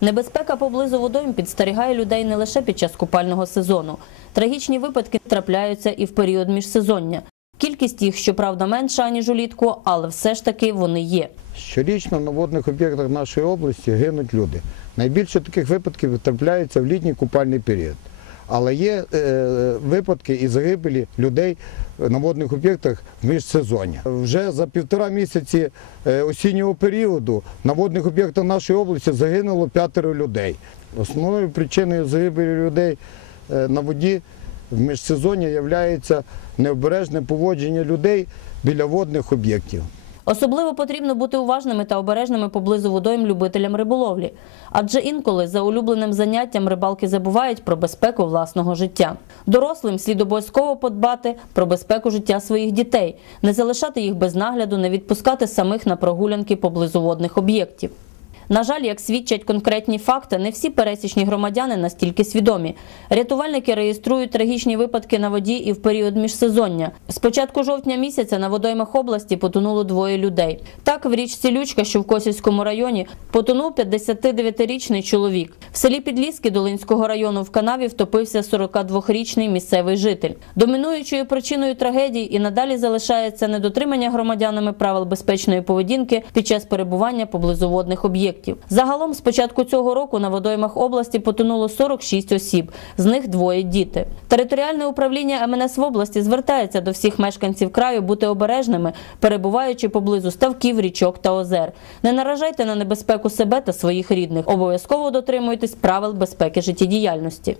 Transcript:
Небезпека поблизу водойм підстерігає людей не лише під час купального сезону. Трагічні випадки трапляються і в період міжсезоння. Кількість їх, щоправда, менша, аніж улітку, але все ж таки вони є. Щорічно на водних об'єктах нашої області гинуть люди. Найбільше таких випадків трапляється в літній купальний період. Але є е, випадки і загибелі людей на водних об'єктах в міжсезоння. Вже за півтора місяці е, осіннього періоду на водних об'єктах нашої області загинуло п'ятеро людей. Основною причиною загибелі людей е, на воді в міжсезоння є необережне поводження людей біля водних об'єктів. Особливо потрібно бути уважними та обережними поблизу водойм любителям риболовлі, адже інколи за улюбленим заняттям рибалки забувають про безпеку власного життя. Дорослим слід обов'язково подбати про безпеку життя своїх дітей, не залишати їх без нагляду, не відпускати самих на прогулянки поблизу водних об'єктів. На жаль, як свідчать конкретні факти, не всі пересічні громадяни настільки свідомі. Рятувальники реєструють трагічні випадки на воді і в період міжсезоння. З початку жовтня місяця на водоймах області потонуло двоє людей. Так, в річці Лючка, що в Косівському районі, потонув 59-річний чоловік. В селі Підліски Долинського району в канаві втопився 42-річний місцевий житель. Домінуючою причиною трагедії і надалі залишається недотримання громадянами правил безпечної поведінки під час перебування поблизу водних об'єктів. Загалом з початку цього року на водоймах області потонуло 46 осіб, з них двоє діти. Територіальне управління МНС в області звертається до всіх мешканців краю бути обережними, перебуваючи поблизу ставків, річок та озер. Не наражайте на небезпеку себе та своїх рідних. Обов'язково дотримуйтесь правил безпеки життєдіяльності.